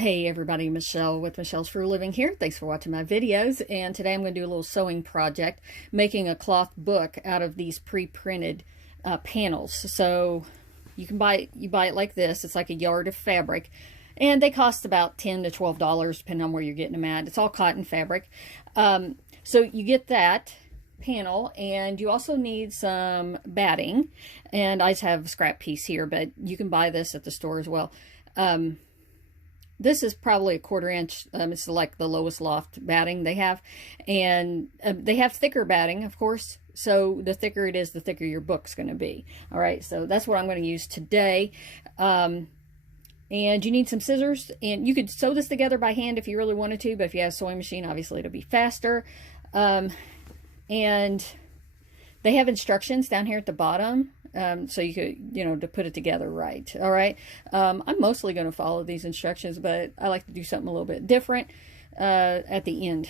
Hey everybody, Michelle with Michelle's For a Living here. Thanks for watching my videos. And today I'm going to do a little sewing project, making a cloth book out of these pre-printed panels. So you buy it like this. It's like a yard of fabric, and they cost about $10 to $12 depending on where you're getting them at. It's all cotton fabric. So you get that panel, and you also need some batting, and I just have a scrap piece here, but you can buy this at the store as well. This is probably a 1/4 inch. It's like the lowest loft batting they have. And they have thicker batting, of course. So the thicker it is, the thicker your book's going to be. All right, so that's what I'm going to use today. And you need some scissors. And you could sew this together by hand if you really wanted to. But if you have a sewing machine, obviously it'll be faster. And they have instructions down here at the bottom. So you could, to put it together right. All right. I'm mostly going to follow these instructions, but I like to do something a little bit different at the end.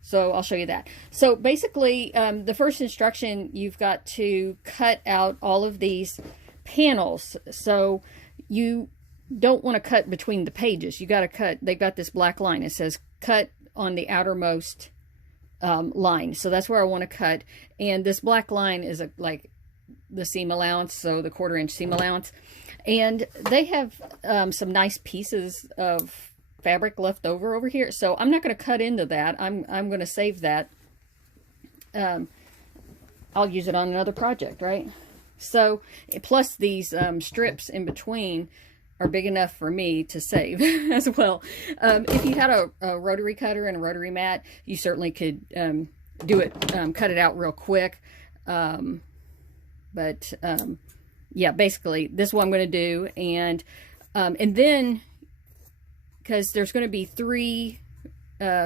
So I'll show you that. So basically, the first instruction, you've got to cut out all of these panels. So you don't want to cut between the pages. You got to cut. They've got this black line. It says cut on the outermost line. So that's where I want to cut. And this black line is like the seam allowance, so the 1/4 inch seam allowance. And they have some nice pieces of fabric left over here. So I'm not going to cut into that. I'm going to save that. I'll use it on another project, right? So plus these strips in between are big enough for me to save as well. If you had a rotary cutter and a rotary mat, you certainly could do it, cut it out real quick. Yeah, basically this is what I'm going to do. And then, because there's going to be 3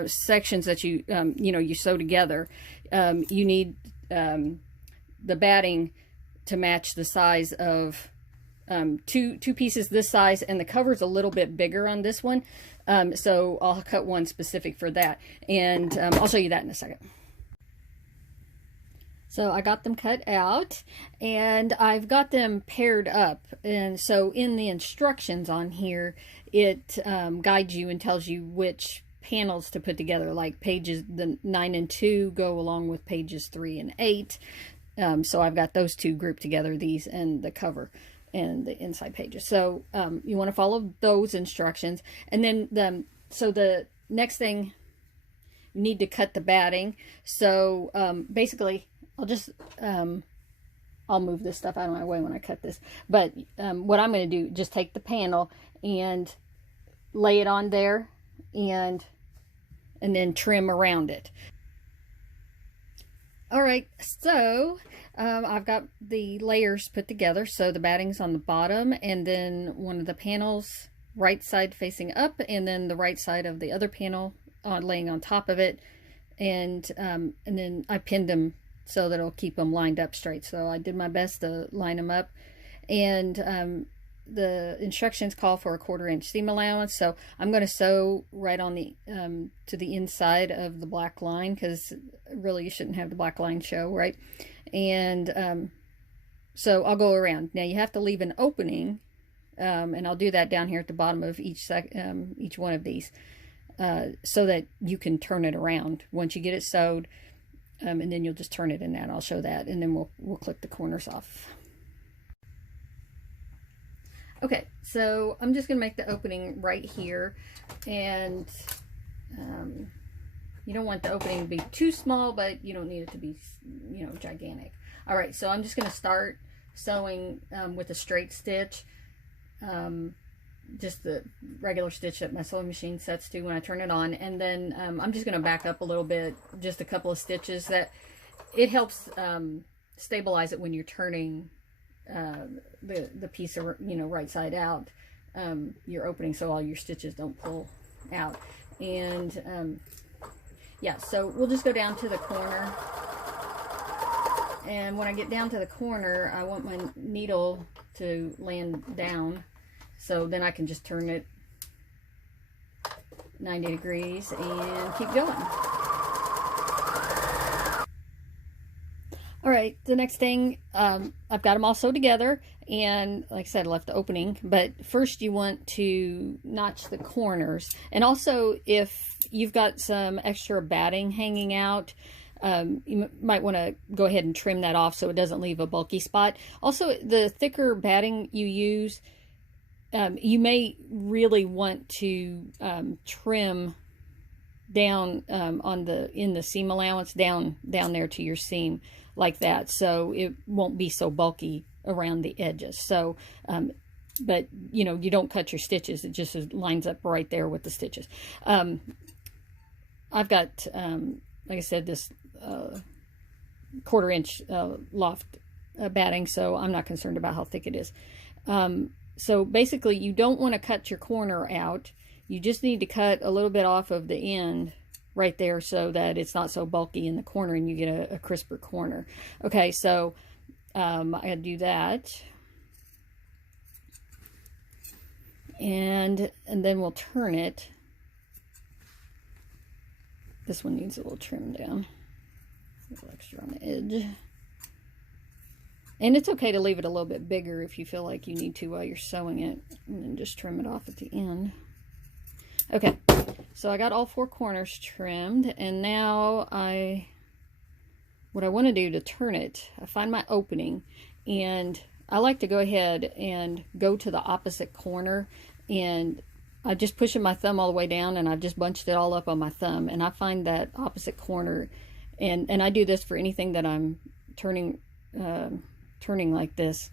sections that you sew together, you need the batting to match the size of two pieces this size, and the cover's a little bit bigger on this one. So I'll cut one specific for that, and I'll show you that in a second. So I got them cut out, and I've got them paired up. And so in the instructions on here, it guides you and tells you which panels to put together, like pages the 9 and 2 go along with pages 3 and 8. So I've got those 2 grouped together, these and the cover and the inside pages. So you want to follow those instructions. And then so the next thing, you need to cut the batting. So basically, I'll move this stuff out of my way when I cut this. But what I'm going to do, just take the panel and lay it on there, and then trim around it. All right, so I've got the layers put together. So the batting's on the bottom, and then one of the panels right side facing up, and then the right side of the other panel laying on top of it. And then I pinned them so that it'll keep them lined up straight. So I did my best to line them up. And the instructions call for a 1/4 inch seam allowance. So I'm going to sew right on the to the inside of the black line, because really you shouldn't have the black line show, right? And so I'll go around. Now you have to leave an opening, and I'll do that down here at the bottom of each one of these, so that you can turn it around once you get it sewed. And then you'll just turn it in that. I'll show that, and then we'll clip the corners off. Okay, so I'm just going to make the opening right here, and you don't want the opening to be too small, but you don't need it to be, gigantic. All right, so I'm just going to start sewing with a straight stitch, just the regular stitch that my sewing machine sets to when I turn it on. And then I'm just going to back up a little bit, just a couple of stitches. That it helps stabilize it when you're turning the piece, right side out, your opening, so all your stitches don't pull out. And yeah, so we'll just go down to the corner. And when I get down to the corner, I want my needle to land down. So then I can just turn it 90 degrees and keep going. All right, the next thing, I've got them all sewed together, and like I said, I left the opening, but first you want to notch the corners. And also, if you've got some extra batting hanging out, you might want to go ahead and trim that off so it doesn't leave a bulky spot. Also, the thicker batting you use, you may really want to trim down in the seam allowance down there to your seam like that, so it won't be so bulky around the edges. So but you know, you don't cut your stitches, it just lines up right there with the stitches. I've got like I said, this 1/4 inch loft batting, so I'm not concerned about how thick it is. So basically, you don't want to cut your corner out. You just need to cut a little bit off of the end right there so that it's not so bulky in the corner and you get a crisper corner. Okay, so I do that. And then we'll turn it. This one needs a little trim down. A little extra on the edge. And it's okay to leave it a little bit bigger if you feel like you need to while you're sewing it, and then just trim it off at the end. Okay, so I got all 4 corners trimmed, and now what I want to do to turn it, I find my opening, and I like to go ahead and go to the opposite corner, and I'm just pushing my thumb all the way down, and I've just bunched it all up on my thumb, and I find that opposite corner, and I do this for anything that I'm turning like this.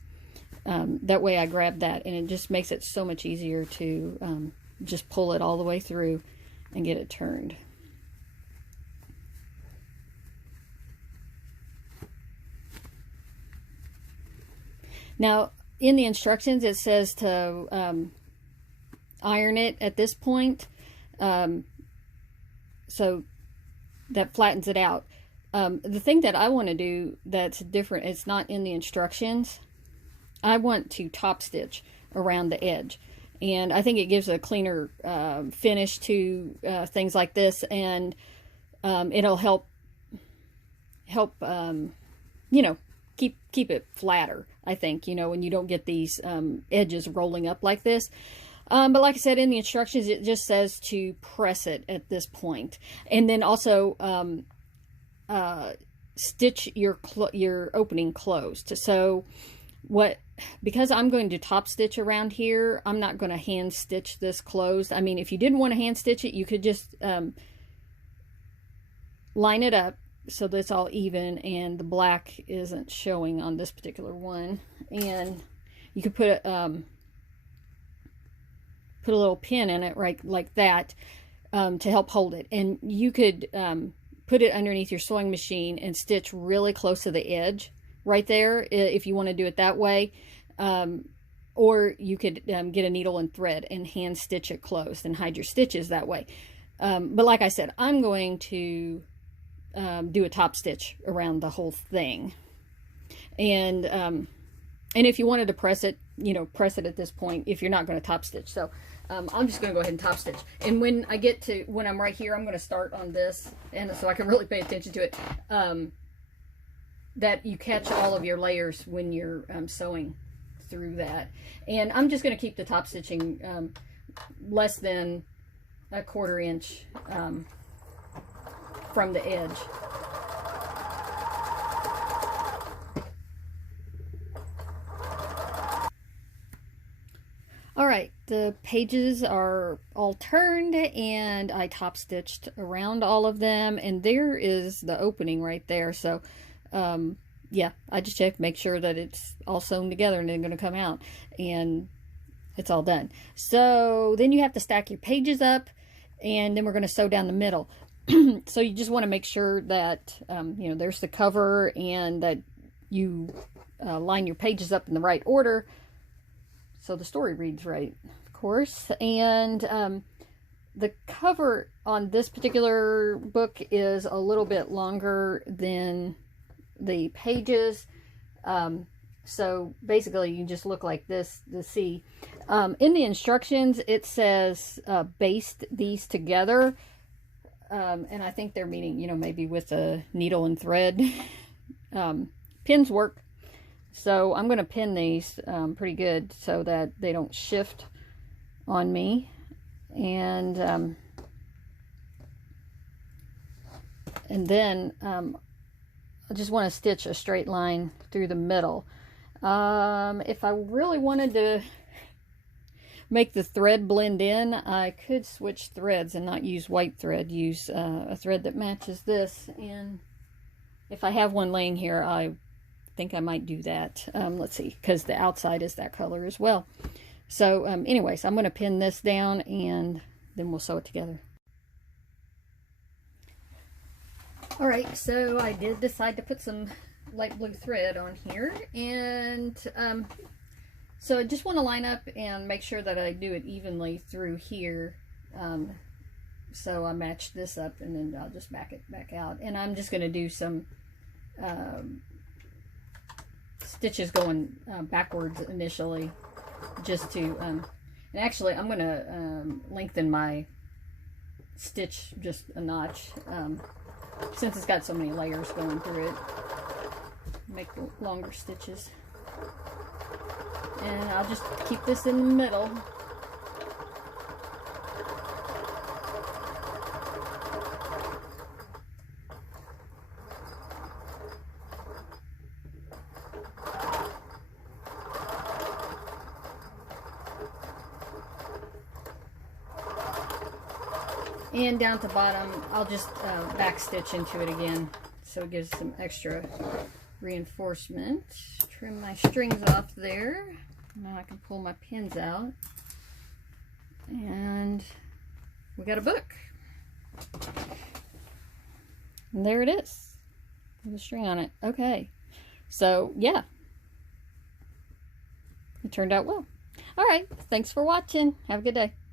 That way I grab that, and it just makes it so much easier to just pull it all the way through and get it turned. Now, in the instructions, it says to iron it at this point, so that flattens it out. The thing that I want to do that's different, it's not in the instructions, I want to top stitch around the edge. And I think it gives a cleaner finish to things like this, and it'll help you know, keep it flatter, I think, you know, when you don't get these edges rolling up like this. But like I said, in the instructions, it just says to press it at this point. And then also stitch your opening closed. So because I'm going to top stitch around here, I'm not going to hand stitch this closed. I mean, if you didn't want to hand stitch it, you could just line it up so that it's all even and the black isn't showing on this particular one. And you could put a little pin in it right like that to help hold it. And you could put it underneath your sewing machine and stitch really close to the edge right there if you want to do it that way. Or you could get a needle and thread and hand stitch it closed and hide your stitches that way. But like I said, I'm going to do a top stitch around the whole thing. And if you wanted to press it, you know, press it at this point if you're not going to top stitch. So I'm just going to go ahead and top stitch. And when I'm right here, I'm going to start on this, and so I can really pay attention to it. That you catch all of your layers when you're sewing through that. And I'm just going to keep the top stitching less than a 1/4 inch from the edge. All right, the pages are all turned, and I top stitched around all of them, and there is the opening right there. So yeah, I just check, make sure that it's all sewn together and then going to come out, and it's all done. So then you have to stack your pages up, and then we're going to sew down the middle. So you just want to make sure that you know, there's the cover, and that you line your pages up in the right order so the story reads right, of course. And the cover on this particular book is a little bit longer than the pages, so basically you just look like this to see. In the instructions it says baste these together, and I think they're meaning, you know, maybe with a needle and thread. pins work. So I'm going to pin these pretty good so that they don't shift on me. And then I just want to stitch a straight line through the middle. If I really wanted to make the thread blend in, I could switch threads and not use white thread, use a thread that matches this. And if I have one laying here, I think I might do that. Let's see, because the outside is that color as well. So anyways, I'm going to pin this down and then we'll sew it together. Alright, so I did decide to put some light blue thread on here, and so I just want to line up and make sure that I do it evenly through here. So I match this up and then I'll just back it back out, and I'm just going to do some stitches going backwards initially, just to and actually I'm going to lengthen my stitch just a notch since it's got so many layers going through it. Make longer stitches, and I'll just keep this in the middle. And down to bottom, I'll just back stitch into it again, so it gives some extra reinforcement. Trim my strings off there. Now I can pull my pins out, and we got a book. And there it is, with a string on it. Okay, so yeah, it turned out well. All right, thanks for watching. Have a good day.